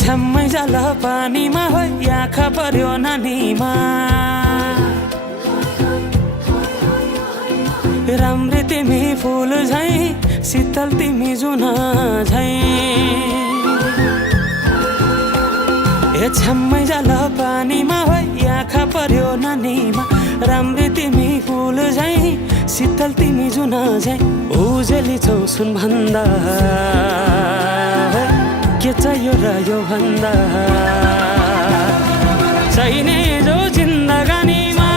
छ्याम्मै जाल पानीमा हो आँखा पर्यो नानीमा राम्री तिमी फुल झैं शीतल तिमी जुन झैं छ्याम्मै जाल पानीमा हो आँखा पर्यो नानीमा राम्री तिमी फुल झैं शीतल तिमी जुन झैं उजेली छौ सुन भन्दा के चाहियो र यो भन्दा चाहिने जो जिन्दगानीमा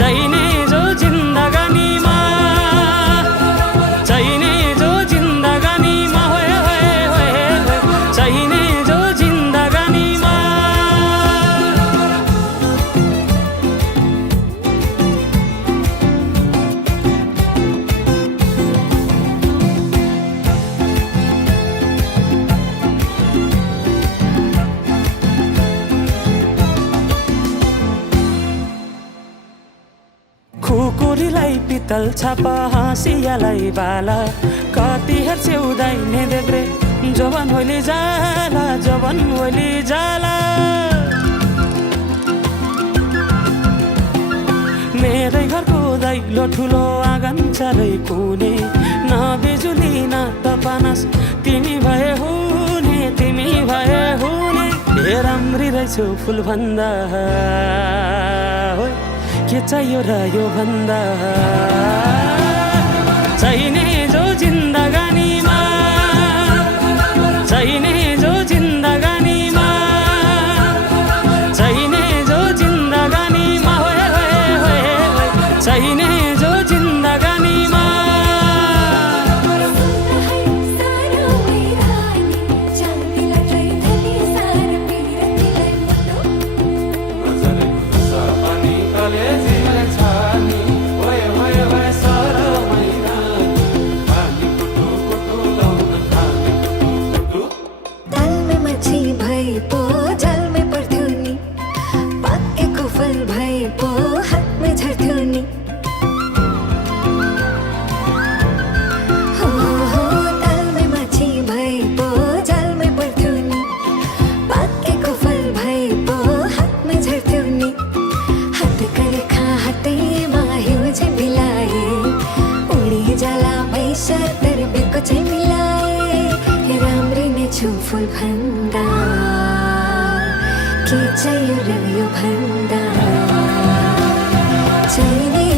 चाहिने जो जिन्दगानीमा चाहिने जो जिन्दगानीमा होए होए होए चाहिने जो जिन्दगानीमा खुकुरीलाई पितल छापा हाँसियालाई बाला कति हेर्छौ दाइने देब्रे जवन होली जाला जवन होली जाला मेरै घरको दैलो ठुलो आँगन चारै कुने न बिजुली न त पानस तिमी भए हुने तिमी भए हुने हे राम्री रहेछौ फुल भन्दा के चाहियो र यो भन्दा चाहिने जो जिन्दगानीमा चाहिने जो जिन्दगानीमा चाहिने जो जिन्दगानीमा होए होए होए चाहिने जो जिन्दगानीमा फुल भन्दा के चाहियो र यो भन्दा चाहिने